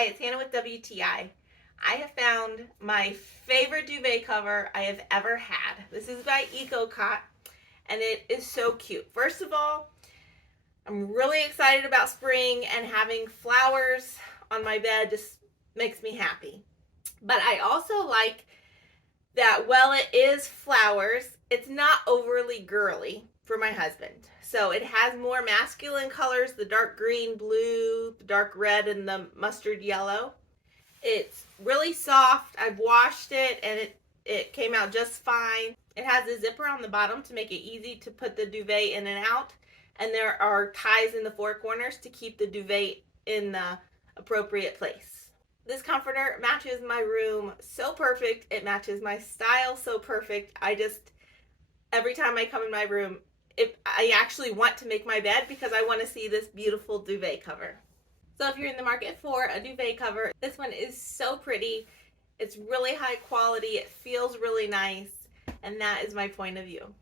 Hi, it's Hannah with WTI. I have found my favorite duvet cover I have ever had. This is by ECOCOTT, and it is so cute. First of all, I'm really excited about spring, and having flowers on my bed just makes me happy. But I also like that while it is flowers, it's not overly girly for my husband. So it has more masculine colors, the dark green, blue, the dark red, and the mustard yellow. It's really soft. I've washed it and it came out just fine. It has a zipper on the bottom to make it easy to put the duvet in and out. And there are ties in the four corners to keep the duvet in the appropriate place. This comforter matches my room so perfect. It matches my style so perfect. Every time I come in my room, I actually want to make my bed because I want to see this beautiful duvet cover. So if you're in the market for a duvet cover, this one is so pretty. It's really high quality. It feels really nice. And that is my point of view.